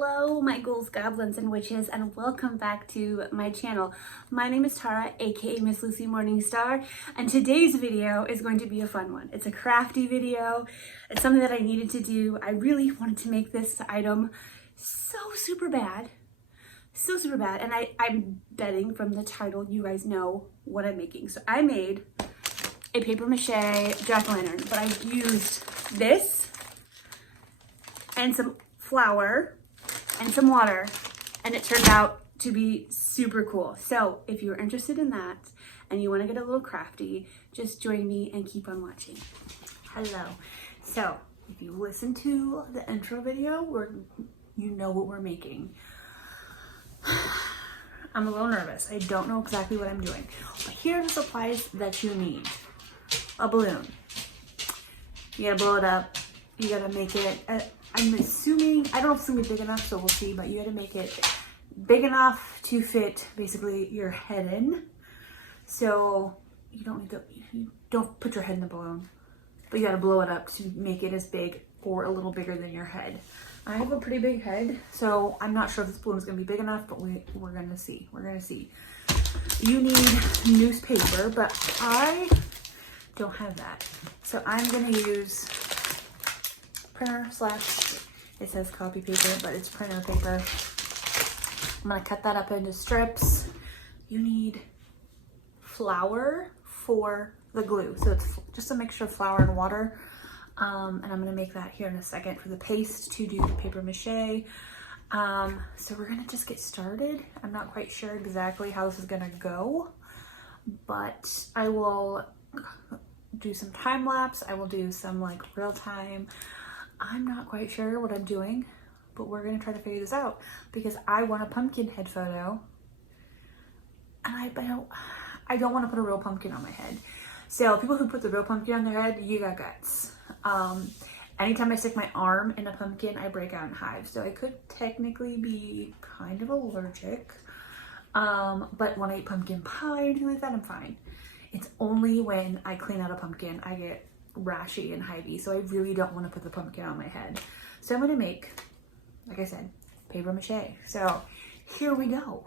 Hello, my ghouls, goblins, and witches, and welcome back to my channel. My name is Tara, aka Miss Lucy Morningstar, and today's video is going to be a fun one. It's a crafty video. It's something that I needed to do. I really wanted to make this item so super bad, and I'm betting from the title you guys know what I'm making. So I made a paper mache jack-o'-lantern, but I used this and some flour and some water, and it turned out to be super cool. So if you're interested in that and you want to get a little crafty, just join me and keep on watching. Hello. So if you listen to the intro video, you know what we're making. I'm a little nervous. I don't know exactly what I'm doing, but here are the supplies that you need. A balloon. You gotta blow it up. You gotta make it, I'm assuming, I don't know if it's gonna be big enough, so we'll see, but you gotta make it big enough to fit basically your head in. So you don't put your head in the balloon, but you gotta blow it up to make it as big or a little bigger than your head. I have a pretty big head, so I'm not sure if this balloon is gonna be big enough, but we're gonna see. We're gonna see. You need newspaper, but I don't have that. So I'm gonna use printer / it says copy paper, but it's printer paper. I'm gonna cut that up into strips. You need flour for the glue. So it's just a mixture of flour and water. And I'm gonna make that here in a second for the paste to do the paper mache. So we're gonna just get started. I'm not quite sure exactly how this is gonna go, but I will do some time lapse. I will do some like real time. I'm not quite sure what I'm doing, but we're gonna try to figure this out because I want a pumpkin head photo, and I don't want to put a real pumpkin on my head. So people who put the real pumpkin on their head, you got guts. Anytime I stick my arm in a pumpkin, I break out in hives. So I could technically be kind of allergic, but when I eat pumpkin pie or anything like that, I'm fine. It's only when I clean out a pumpkin I get rashy and hivey, so I really don't want to put the pumpkin on my head. So I'm going to make, like I said, paper mache. So here we go.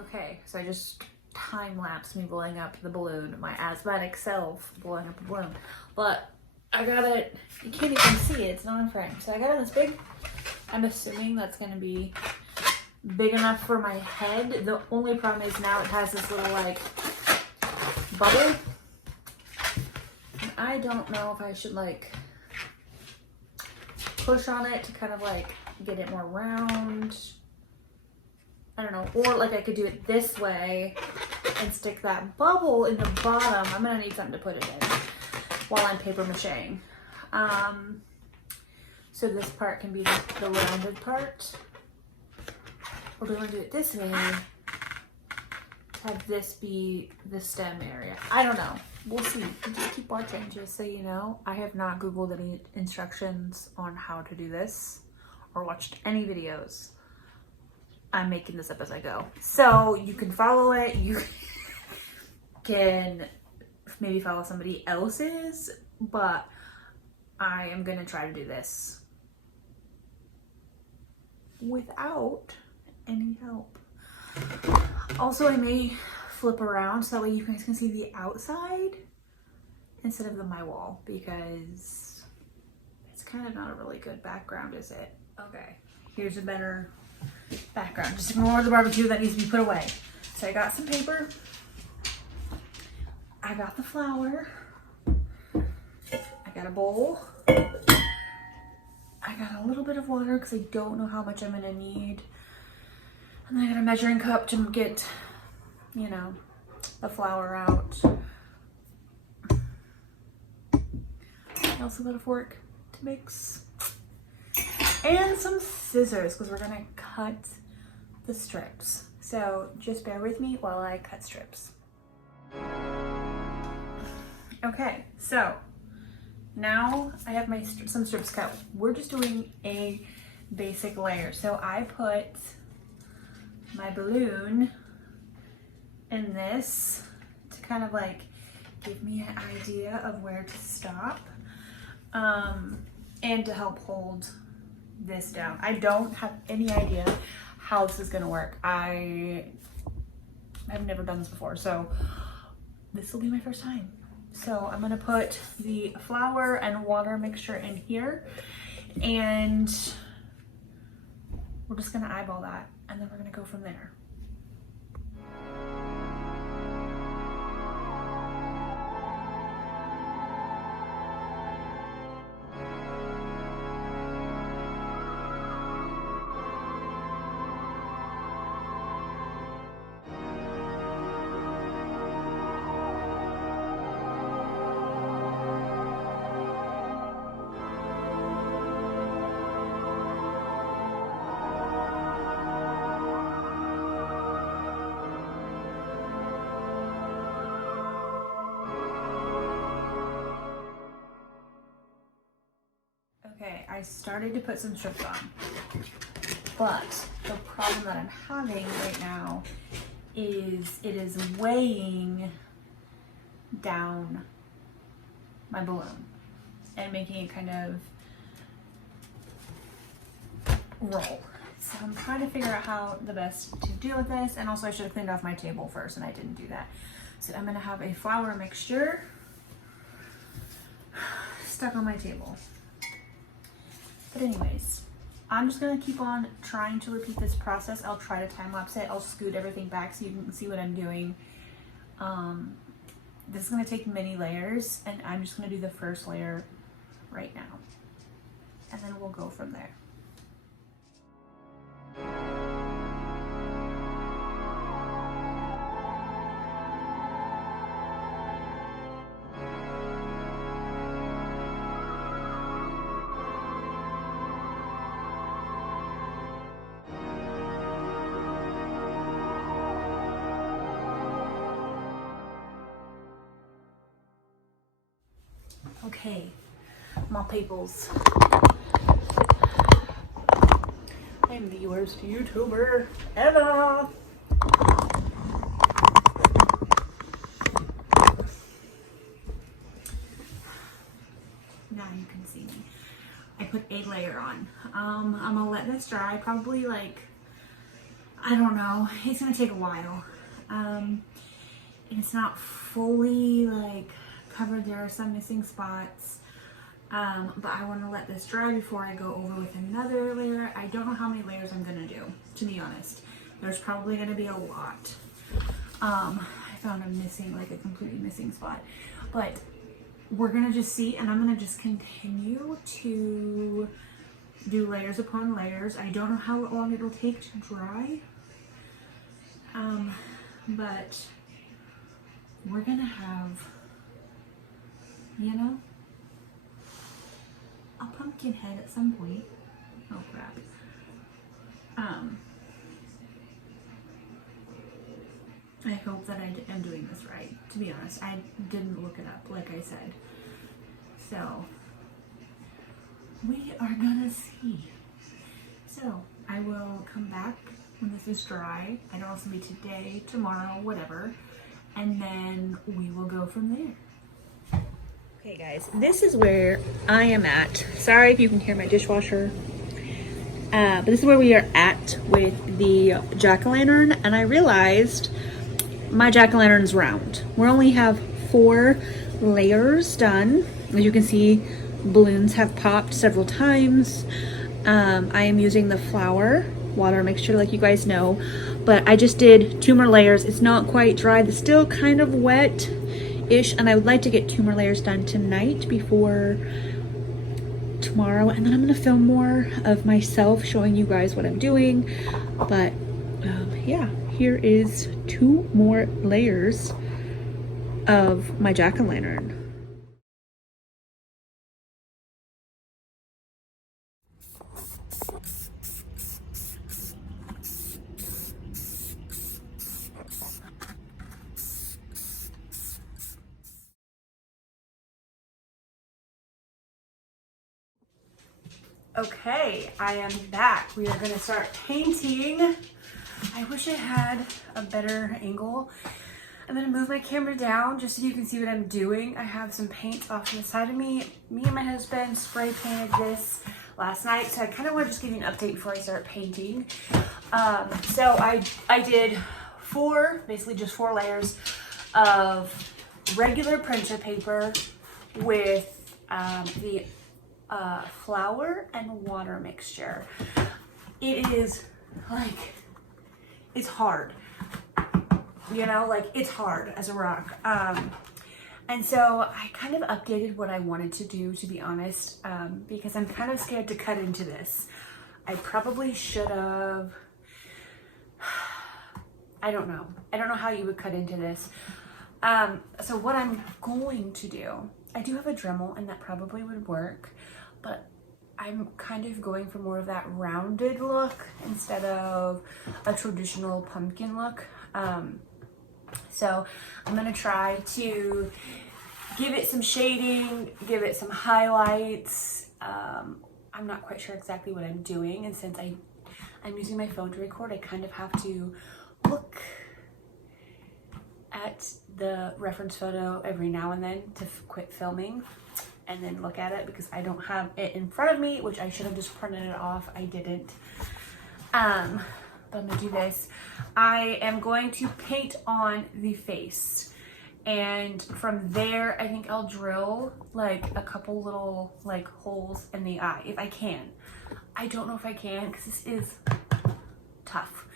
Okay, so I just time-lapsed me blowing up the balloon, my asthmatic self blowing up a balloon. But I got it, you can't even see it, it's not in frame. So I got it this big. I'm assuming that's going to be big enough for my head. The only problem is now it has this little like bubble. And I don't know if I should like push on it to kind of like get it more round. I don't know, or like I could do it this way and stick that bubble in the bottom. I'm gonna need something to put it in while I'm paper macheing. So this part can be the rounded part. Or do I want to do it this way? Have this be the stem area. I don't know. We'll see. Just keep watching, just so you know. I have not Googled any instructions on how to do this or watched any videos. I'm making this up as I go. So you can follow it. You can maybe follow somebody else's, but I am going to try to do this without any help. Also, I may flip around so that way you guys can see the outside instead of my wall, because it's kind of not a really good background, is it? Okay, here's a better background. Just ignore the barbecue that needs to be put away. So I got some paper. I got the flour. I got a bowl. I got a little bit of water because I don't know how much I'm gonna need. And then I got a measuring cup to get, you know, the flour out. I also got a fork to mix. And some scissors because we're gonna cut the strips. So just bear with me while I cut strips. Okay, so now I have some strips cut. We're just doing a basic layer. So I put my balloon in this to kind of like give me an idea of where to stop, and to help hold this down. I don't have any idea how this is gonna work. I've never done this before, so this will be my first time. So I'm gonna put the flour and water mixture in here, and we're just gonna eyeball that, and then we're gonna go from there. Okay, I started to put some strips on, but the problem that I'm having right now is it is weighing down my balloon and making it kind of roll. So I'm trying to figure out how the best to deal with this, and also I should have cleaned off my table first, and I didn't do that. So I'm gonna have a flour mixture stuck on my table. But anyways, I'm just gonna keep on trying to repeat this process. I'll try to time lapse it. I'll scoot everything back so you can see what I'm doing. This is gonna take many layers, and I'm just gonna do the first layer right now. And then we'll go from there. Okay, my peoples. I'm the worst YouTuber ever. Now you can see me. I put a layer on. I'm gonna let this dry, probably like, I don't know, it's gonna take a while. It's not fully like covered, there are some missing spots, but I want to let this dry before I go over with another layer. I don't know how many layers I'm gonna do, to be honest. There's probably gonna be a lot. I found a missing, like a completely missing spot, but we're gonna just see, and I'm gonna just continue to do layers upon layers. I don't know how long it'll take to dry, but we're gonna have, you know, a pumpkin head at some point. Oh crap. I hope that I am doing this right. To be honest, I didn't look it up, like I said. So, we are gonna see. So, I will come back when this is dry. I know it's gonna be today, tomorrow, whatever. And then we will go from there. Okay guys, this is where I am at. Sorry if you can hear my dishwasher. But this is where we are at with the jack-o'-lantern, and I realized my jack-o'-lantern's round. We only have 4 layers done. As you can see, balloons have popped several times. I am using the flour water mixture like you guys know, but I just did 2 more layers. It's not quite dry, it's still kind of wet ish, and I would like to get 2 more layers done tonight before tomorrow, and then I'm gonna film more of myself showing you guys what I'm doing. But yeah, here is 2 more layers of my jack-o'-lantern. Okay, I am back. We are gonna start painting. I wish I had a better angle. I'm gonna move my camera down just so you can see what I'm doing. I have some paint off to the side of me. Me and my husband spray painted this last night, so I kind of want to just give you an update before I start painting. So I did basically just 4 layers of regular printer paper with the flour and water mixture. It is like, it's hard, you know, like it's hard as a rock. And so I kind of updated what I wanted to do, to be honest, because I'm kind of scared to cut into this. I probably should have, I don't know how you would cut into this. So what I'm going to do, I do have a Dremel and that probably would work, but I'm kind of going for more of that rounded look instead of a traditional pumpkin look. So I'm gonna try to give it some shading, give it some highlights. I'm not quite sure exactly what I'm doing, and since I'm using my phone to record, I kind of have to look at the reference photo every now and then to quit filming and then look at it, because I don't have it in front of me, which I should have just printed it off. I didn't. But I'm gonna do this. I am going to paint on the face, and from there I think I'll drill like a couple little like holes in the eye if I can. I don't know if I can because this is tough.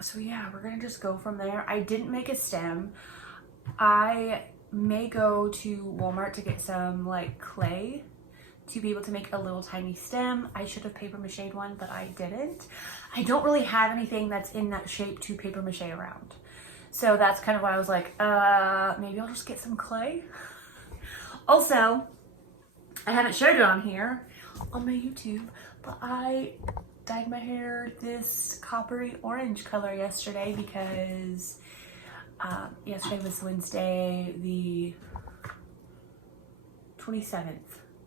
So yeah, we're gonna just go from there. I didn't make a stem. I may go to Walmart to get some like clay to be able to make a little tiny stem. I should have paper mache'd one, but I didn't. I don't really have anything that's in that shape to paper mache around. So that's kind of why I was like, maybe I'll just get some clay. Also, I haven't showed it on here on my YouTube, but I dyed my hair this coppery orange color yesterday because yesterday was Wednesday, the 27th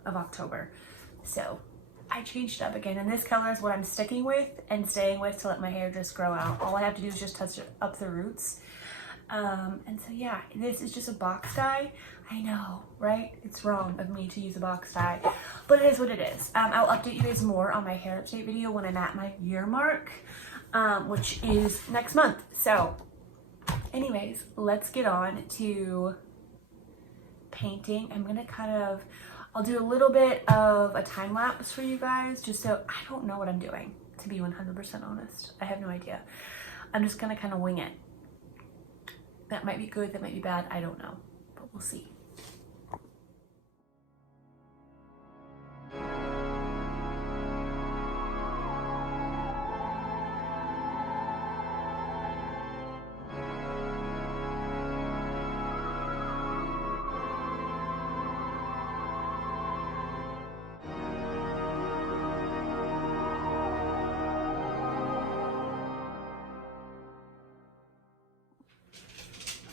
of October. So I changed up again, and this color is what I'm sticking with and staying with to let my hair just grow out. All I have to do is just touch up the roots. And so yeah, this is just a box dye. I know, right? It's wrong of me to use a box dye, but it is what it is. I'll update you guys more on my hair update video when I'm at my year mark, which is next month. So anyways, let's get on to painting. I'm gonna I'll do a little bit of a time lapse for you guys, just so I don't know what I'm doing, to be 100% honest. I have no idea. I'm just gonna kind of wing it. That might be good, that might be bad, I don't know, but we'll see.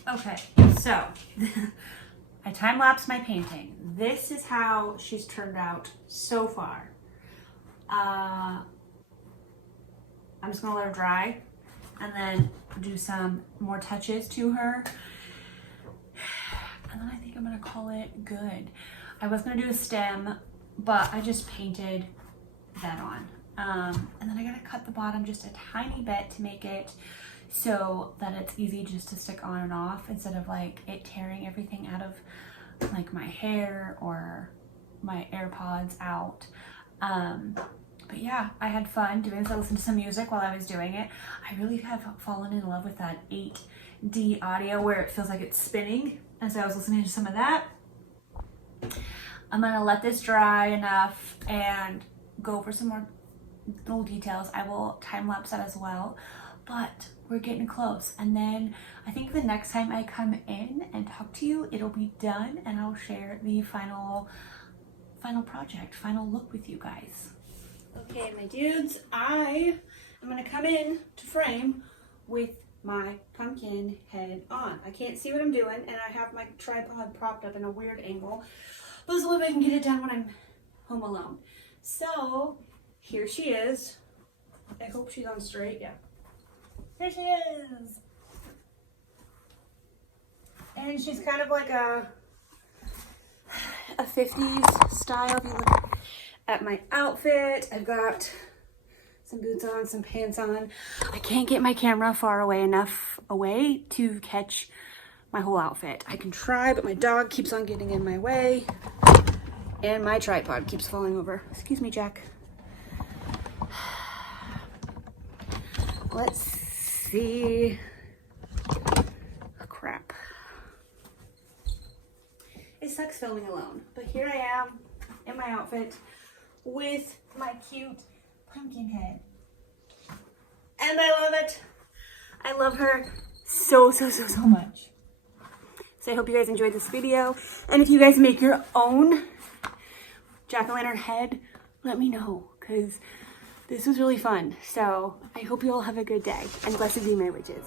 Okay, so I time-lapsed my painting. This is how she's turned out so far. I'm just gonna let her dry and then do some more touches to her. And then I think I'm gonna call it good. I was gonna do a stem, but I just painted that on. And then I gotta cut the bottom just a tiny bit to make it so that it's easy just to stick on and off instead of like it tearing everything out of like my hair or my AirPods out. But yeah, I had fun doing this. I listened to some music while I was doing it. I really have fallen in love with that 8D audio where it feels like it's spinning. And so I was listening to some of that. I'm gonna let this dry enough and go over some more little details. I will time lapse that as well, but we're getting close. And then I think the next time I come in and talk to you, it'll be done and I'll share the final project, final look with you guys. Okay, my dudes, I am gonna come in to frame with my pumpkin head on. I can't see what I'm doing and I have my tripod propped up in a weird angle, but there's a little bit I can get it done when I'm home alone. So here she is. I hope she's on straight, yeah. Here she is. And she's kind of like a a 50s style. If you look at my outfit, I've got some boots on, some pants on. I can't get my camera far away enough away to catch my whole outfit. I can try, but my dog keeps on getting in my way and my tripod keeps falling over. Excuse me, Jack. Let's see. Oh, crap. It sucks filming alone, but here I am in my outfit with my cute pumpkin head. And I love it. I love her so much. So I hope you guys enjoyed this video. And if you guys make your own jack-o'-lantern head, let me know, because this was really fun. So I hope you all have a good day, and blessed be my witches.